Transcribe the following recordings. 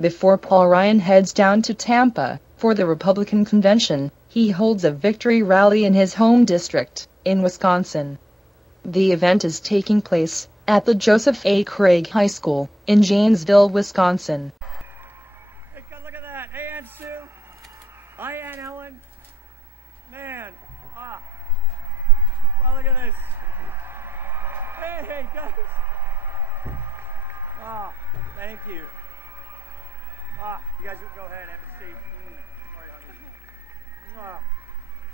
Before Paul Ryan heads down to Tampa for the Republican convention, he holds a victory rally in his home district, in Wisconsin. The event is taking place at the Joseph A. Craig High School in Janesville, Wisconsin. Hey, look at that. Hey, Aunt Sue. Hi, Aunt Ellen. Man. Wow, look at this. Hey, guys. Thank you. You guys can go ahead, have a seat. All right, honey.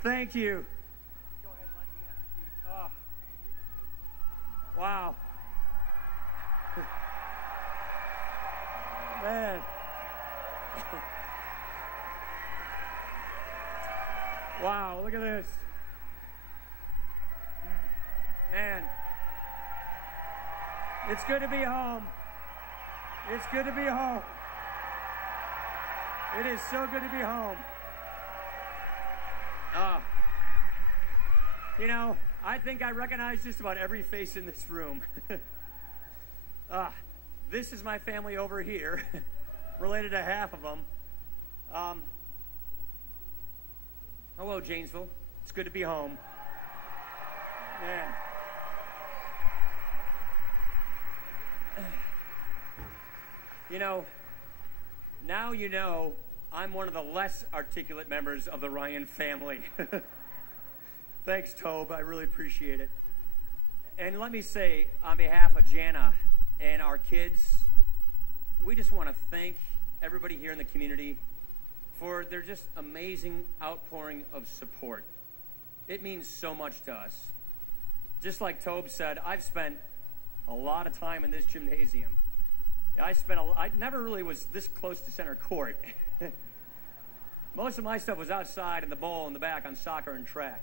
Thank you. Go ahead and let me have a seat. Wow. Man. Wow, look at this. Man. It's good to be home. It's good to be home. It is so good to be home. You know, I think I recognize just about every face in this room. This is my family over here, related to half of them. Hello, Janesville. It's good to be home. Man. You know, now you know I'm one of the less articulate members of the Ryan family. Thanks, Tobe. I really appreciate it. And let me say, on behalf of Jana and our kids, we just want to thank everybody here in the community for their just amazing outpouring of support. It means so much to us. Just like Tobe said, I've spent a lot of time in this gymnasium. I never really was this close to center court. Most of my stuff was outside in the bowl in the back on soccer and track.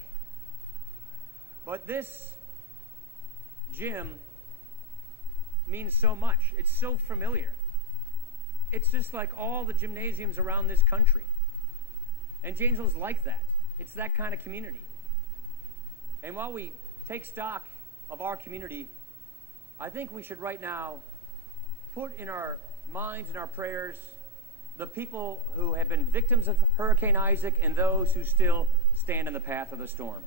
But this gym means so much. It's so familiar. It's just like all the gymnasiums around this country. And Janesville's like that. It's that kind of community. And while we take stock of our community, I think we should right now put in our minds and our prayers the people who have been victims of Hurricane Isaac and those who still stand in the path of the storm.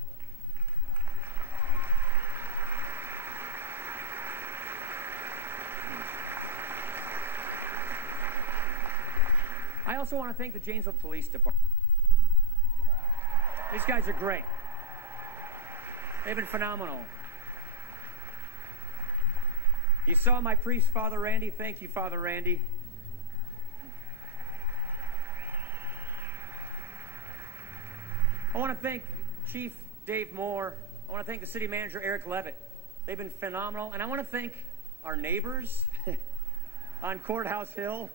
I also want to thank the Janesville Police Department. These guys are great. They've been phenomenal. You saw my priest, Father Randy. Thank you, Father Randy. I want to thank Chief Dave Moore. I want to thank the city manager, Eric Levitt. They've been phenomenal. And I want to thank our neighbors on Courthouse Hill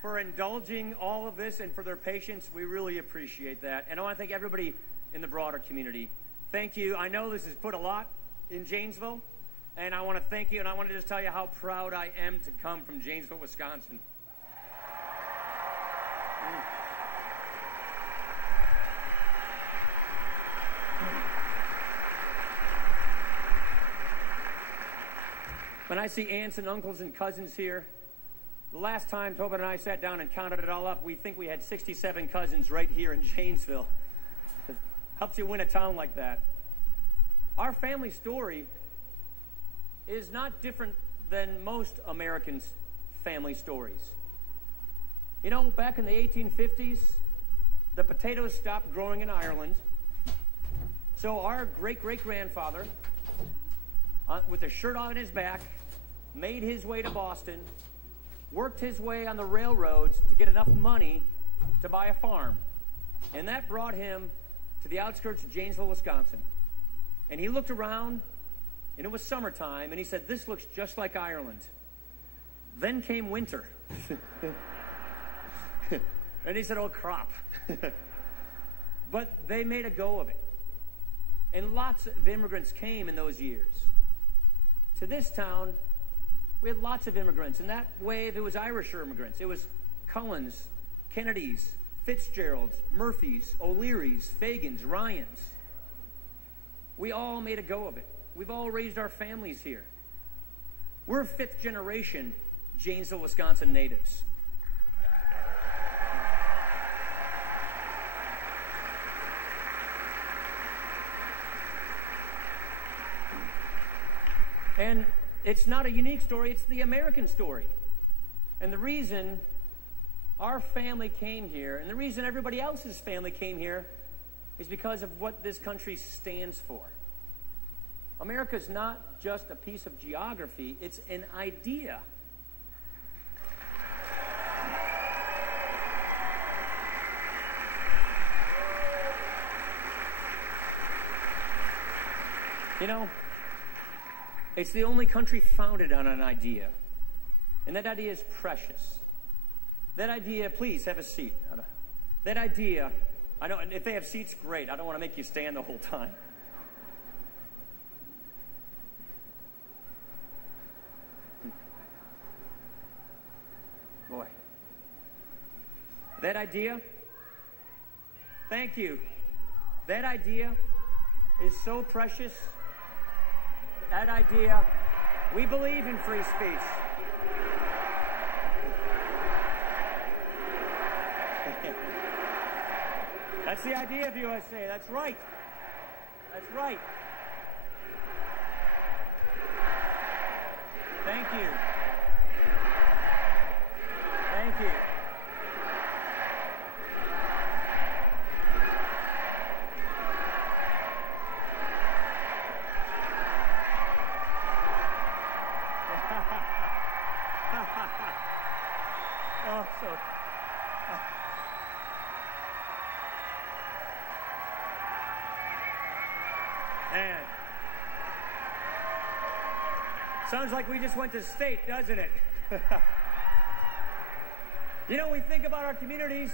for indulging all of this and for their patience. We really appreciate that. And I want to thank everybody in the broader community. Thank you. I know this has put a lot in Janesville, and I want to thank you, and I want to just tell you how proud I am to come from Janesville, Wisconsin. When I see aunts and uncles and cousins here, the last time Tobin and I sat down and counted it all up, we think we had 67 cousins right here in Janesville. Helps you win a town like that. Our family story is not different than most Americans' family stories. You know, back in the 1850s, the potatoes stopped growing in Ireland. So our great-great-grandfather, with a shirt on his back, made his way to Boston, worked his way on the railroads to get enough money to buy a farm. And that brought him to the outskirts of Janesville, Wisconsin. And he looked around, and it was summertime, and he said, "This looks just like Ireland." Then came winter. And he said, "Oh, crop." But they made a go of it. And lots of immigrants came in those years. To this town, we had lots of immigrants. In that wave, it was Irish immigrants. It was Cullens, Kennedys, Fitzgeralds, Murphys, O'Learys, Fagans, Ryans. We all made a go of it. We've all raised our families here. We're fifth-generation Janesville, Wisconsin natives. And it's not a unique story, it's the American story. And the reason our family came here, and the reason everybody else's family came here, is because of what this country stands for. America's not just a piece of geography, it's an idea. You know, it's the only country founded on an idea. And that idea is precious. That idea, please have a seat. That idea, I know, if they have seats, great. I don't want to make you stand the whole time. Boy. That idea, thank you. That idea is so precious. That idea, we believe in free speech. That's the idea of USA. That's right. That's right. Thank you. Thank you. Oh, so. Man. Sounds like we just went to state, doesn't it? You know, we think about our communities,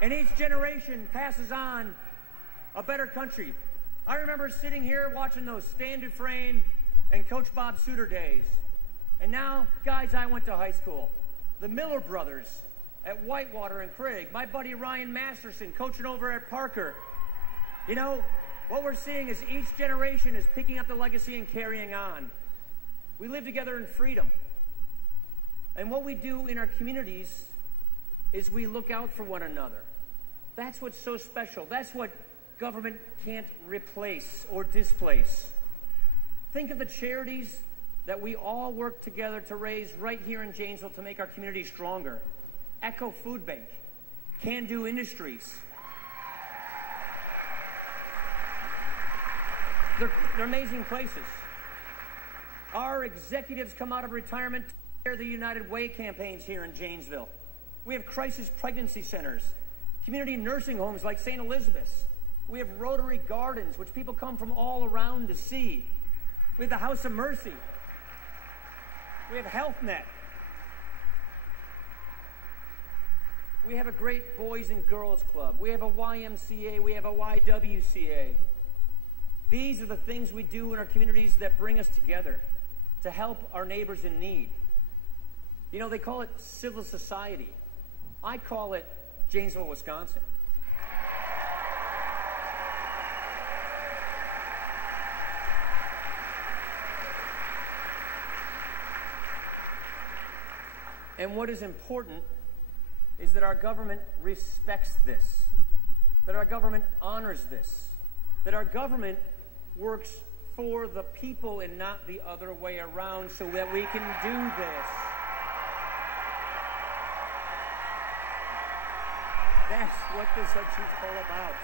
and each generation passes on a better country. I remember sitting here watching those Stan Dufresne and Coach Bob Suter days. And now, guys I went to high school, the Miller brothers at Whitewater and Craig, my buddy Ryan Masterson coaching over at Parker. You know, what we're seeing is each generation is picking up the legacy and carrying on. We live together in freedom. And what we do in our communities is we look out for one another. That's what's so special. That's what government can't replace or displace. Think of the charities that we all work together to raise right here in Janesville to make our community stronger. Echo Food Bank, Can Do Industries. They're amazing places. Our executives come out of retirement to share the United Way campaigns here in Janesville. We have crisis pregnancy centers, community nursing homes like St. Elizabeth's. We have Rotary Gardens, which people come from all around to see. We have the House of Mercy. We have HealthNet. We have a great Boys and Girls Club. We have a YMCA. We have a YWCA. These are the things we do in our communities that bring us together to help our neighbors in need. You know, they call it civil society. I call it Janesville, Wisconsin. And what is important is that our government respects this, that our government honors this, that our government works for the people and not the other way around so that we can do this. That's what this country is all about.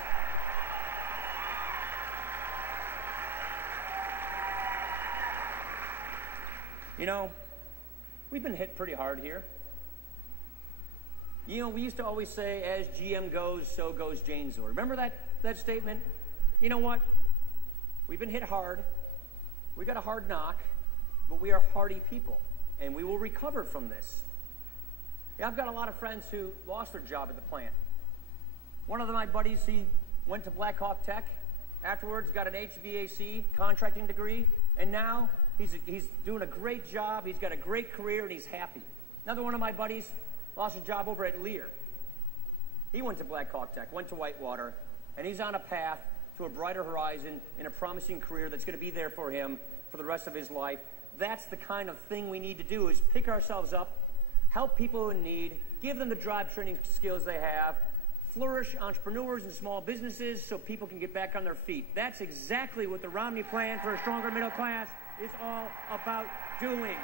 You know, we've been hit pretty hard here. You know, we used to always say, as GM goes, so goes Janesville. Remember that statement? You know what? We've been hit hard. We got a hard knock, but we are hardy people, and we will recover from this. Yeah, I've got a lot of friends who lost their job at the plant. One of my buddies, he went to Black Hawk Tech, afterwards got an HVAC contracting degree, and now he's doing a great job, he's got a great career, and he's happy. Another one of my buddies lost a job over at Lear. He went to Black Hawk Tech, went to Whitewater, and he's on a path to a brighter horizon and a promising career that's going to be there for him for the rest of his life. That's the kind of thing we need to do, is pick ourselves up, help people in need, give them the job training skills they have, flourish entrepreneurs and small businesses so people can get back on their feet. That's exactly what the Romney Plan for a Stronger Middle Class is all about doing.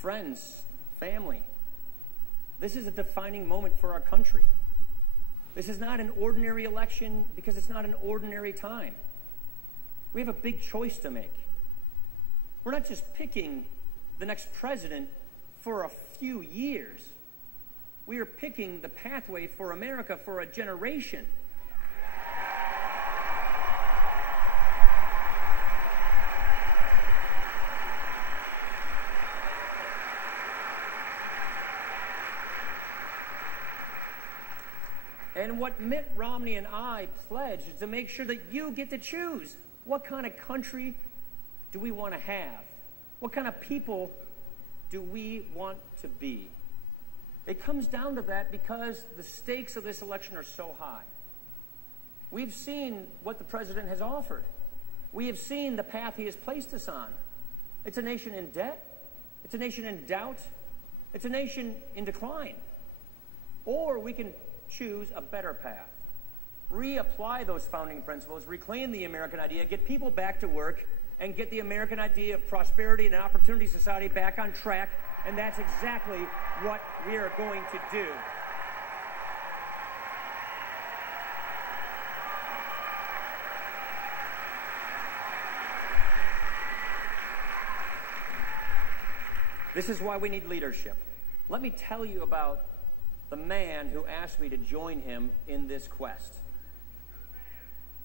Friends, family, this is a defining moment for our country. This is not an ordinary election because it's not an ordinary time. We have a big choice to make. We're not just picking the next president for a few years. We are picking the pathway for America for a generation. And what Mitt Romney and I pledge is to make sure that you get to choose. What kind of country do we want to have? What kind of people do we want to be? It comes down to that because the stakes of this election are so high. We've seen what the president has offered. We have seen the path he has placed us on. It's a nation in debt. It's a nation in doubt. It's a nation in decline. Or we can choose a better path. Reapply those founding principles, reclaim the American idea, get people back to work, and get the American idea of prosperity and an opportunity society back on track, and that's exactly what we are going to do. This is why we need leadership. Let me tell you about the man who asked me to join him in this quest.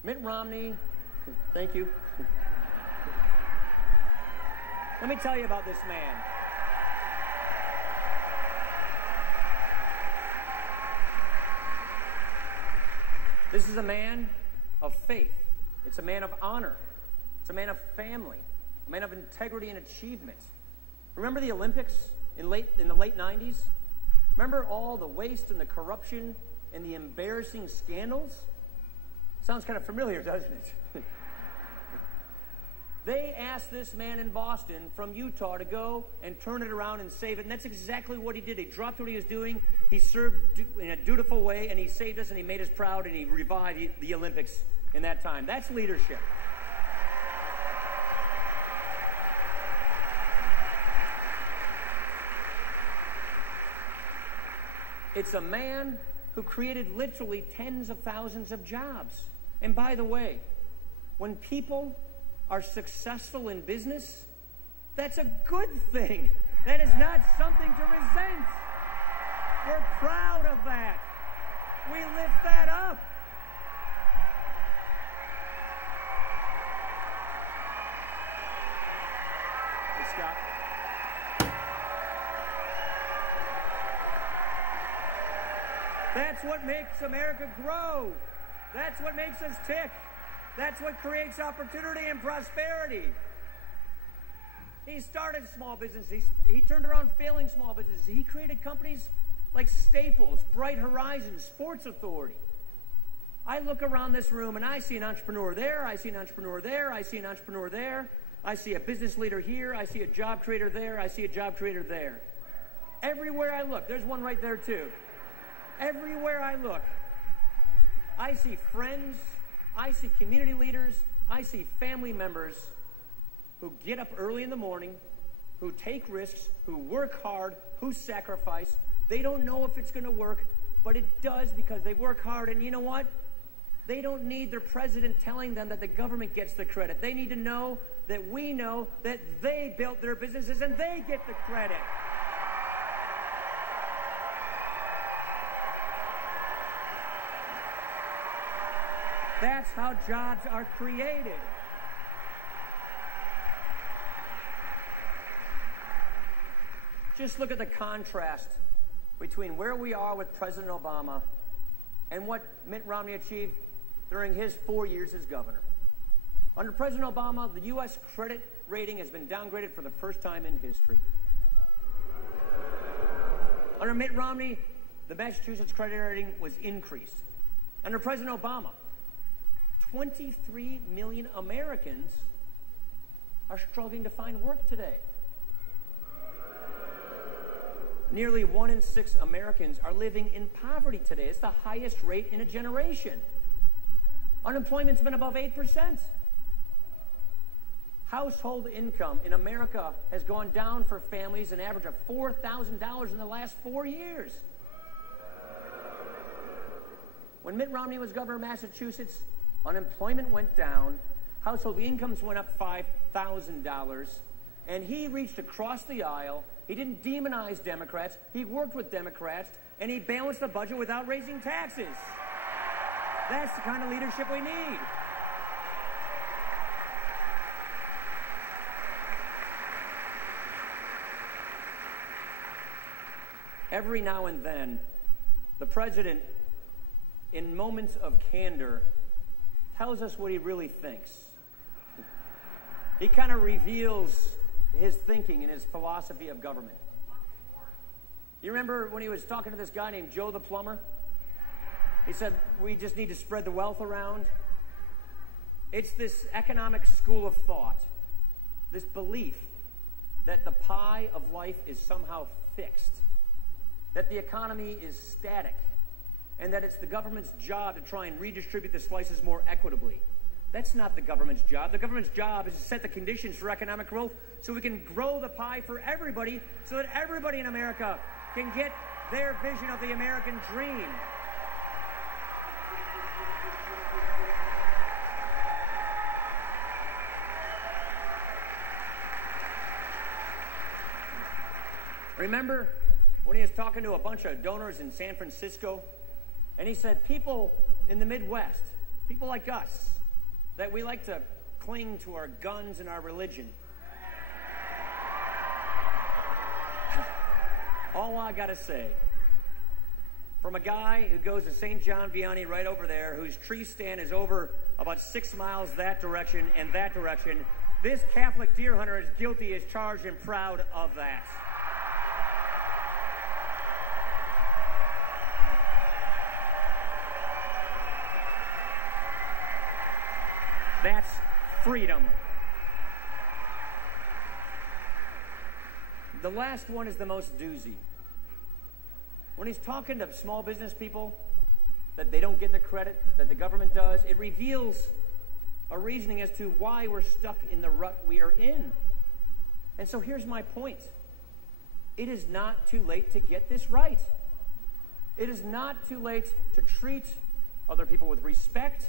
Mitt Romney, thank you. Let me tell you about this man. This is a man of faith. It's a man of honor. It's a man of family. A man of integrity and achievement. Remember the Olympics in the late 90s? Remember all the waste and the corruption and the embarrassing scandals? Sounds kind of familiar, doesn't it? They asked this man in Boston from Utah to go and turn it around and save it, and that's exactly what he did. He dropped what he was doing, he served in a dutiful way, and he saved us, and he made us proud, and he revived the Olympics in that time. That's leadership. It's a man who created literally tens of thousands of jobs. And by the way, when people are successful in business, that's a good thing. That is not something to resent. We're proud of that. We lift that up. Hey, Scott. That's what makes America grow. That's what makes us tick. That's what creates opportunity and prosperity. He started small businesses. He turned around failing small businesses. He created companies like Staples, Bright Horizons, Sports Authority. I look around this room and I see an entrepreneur there. I see an entrepreneur there. I see an entrepreneur there. I see a business leader here. I see a job creator there. I see a job creator there. Everywhere I look, there's one right there too. Everywhere I look, I see friends, I see community leaders, I see family members who get up early in the morning, who take risks, who work hard, who sacrifice. They don't know if it's going to work, but it does because they work hard. And you know what? They don't need their president telling them that the government gets the credit. They need to know that we know that they built their businesses and they get the credit. That's how jobs are created. Just look at the contrast between where we are with President Obama and what Mitt Romney achieved during his 4 years as governor. Under President Obama, the U.S. credit rating has been downgraded for the first time in history. Under Mitt Romney, the Massachusetts credit rating was increased. Under President Obama, 23 million Americans are struggling to find work today. Nearly 1 in 6 Americans are living in poverty today. It's the highest rate in a generation. Unemployment's been above 8%. Household income in America has gone down for families an average of $4,000 in the last 4 years. When Mitt Romney was governor of Massachusetts, unemployment went down, household incomes went up $5,000, and he reached across the aisle. He didn't demonize Democrats. He worked with Democrats, and he balanced the budget without raising taxes. That's the kind of leadership we need. Every now and then, the president, in moments of candor, tells us what he really thinks. He kind of reveals his thinking and his philosophy of government. You remember when he was talking to this guy named Joe the plumber? He said, we just need to spread the wealth around. It's this economic school of thought, this belief that the pie of life is somehow fixed, that the economy is static, and that it's the government's job to try and redistribute the slices more equitably. That's not the government's job. The government's job is to set the conditions for economic growth so we can grow the pie for everybody, so that everybody in America can get their vision of the American dream. Remember when he was talking to a bunch of donors in San Francisco, and he said, people in the Midwest, people like us, that we like to cling to our guns and our religion. All I gotta say, from a guy who goes to St. John Vianney right over there, whose tree stand is over about 6 miles that direction and that direction, this Catholic deer hunter is guilty, is charged, and proud of that. That's freedom. The last one is the most doozy. When he's talking to small business people, that they don't get the credit that the government does, it reveals a reasoning as to why we're stuck in the rut we are in. And so here's my point. It is not too late to get this right. It is not too late to treat other people with respect.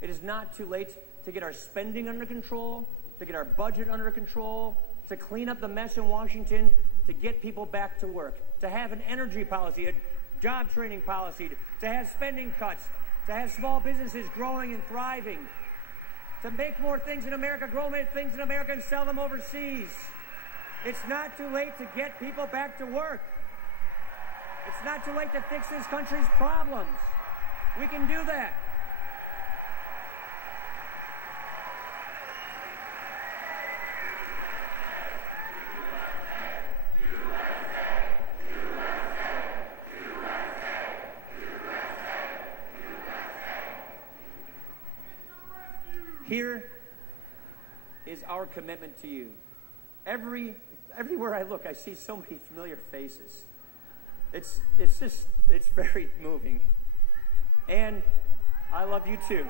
It is not too late to get our spending under control, to get our budget under control, to clean up the mess in Washington, to get people back to work, to have an energy policy, a job training policy, to have spending cuts, to have small businesses growing and thriving, to make more things in America, grow more things in America, and sell them overseas. It's not too late to get people back to work. It's not too late to fix this country's problems. We can do that. Here is our commitment to you. Everywhere I look, I see so many familiar faces. It's very moving. And I love you too.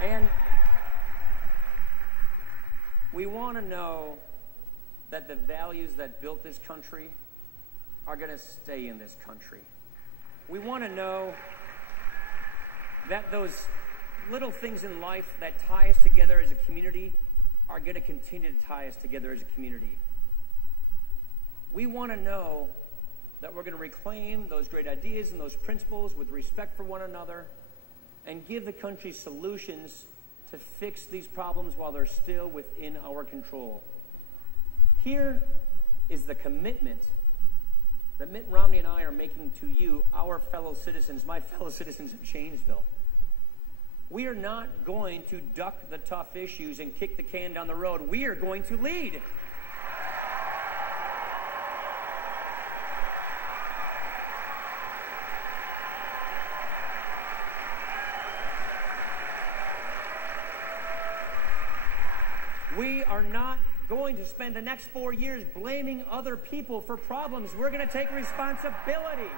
And we want to know that the values that built this country are going to stay in this country. We want to know that those little things in life that tie us together as a community are going to continue to tie us together as a community. We want to know that we're going to reclaim those great ideas and those principles with respect for one another and give the country solutions to fix these problems while they're still within our control. Here is the commitment that Mitt Romney and I are making to you, our fellow citizens, my fellow citizens of Janesville. We are not going to duck the tough issues and kick the can down the road. We are going to lead. We are not going to spend the next 4 years blaming other people for problems. We're going to take responsibility.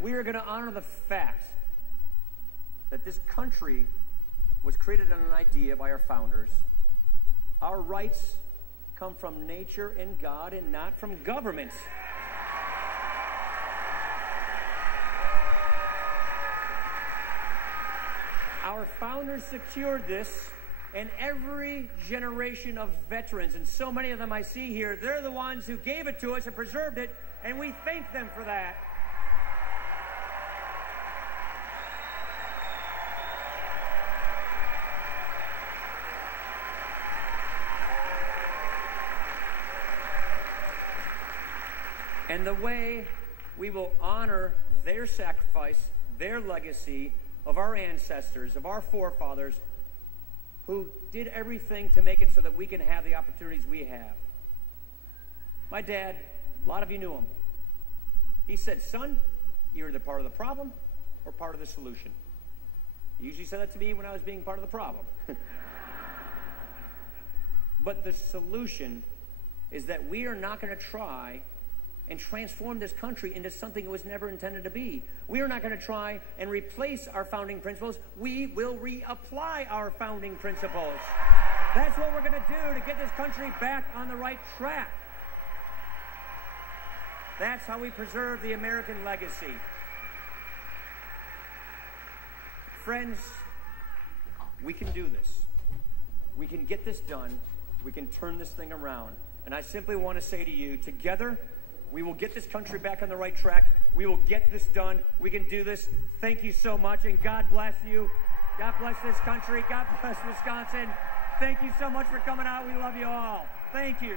We are going to honor the fact that this country was created on an idea by our founders. Our rights come from nature and God and not from governments. Our founders secured this, and every generation of veterans, and so many of them I see here, they're the ones who gave it to us and preserved it, and we thank them for that. And the way we will honor their sacrifice, their legacy of our ancestors, of our forefathers, who did everything to make it so that we can have the opportunities we have. My dad, a lot of you knew him. He said, son, you're either part of the problem or part of the solution. He usually said that to me when I was being part of the problem. But the solution is that we are not going to try and transform this country into something it was never intended to be. We are not going to try and replace our founding principles. We will reapply our founding principles. That's what we're going to do to get this country back on the right track. That's how we preserve the American legacy. Friends, we can do this. We can get this done. We can turn this thing around. And I simply want to say to you, together, we will get this country back on the right track. We will get this done. We can do this. Thank you so much, and God bless you. God bless this country. God bless Wisconsin. Thank you so much for coming out. We love you all. Thank you.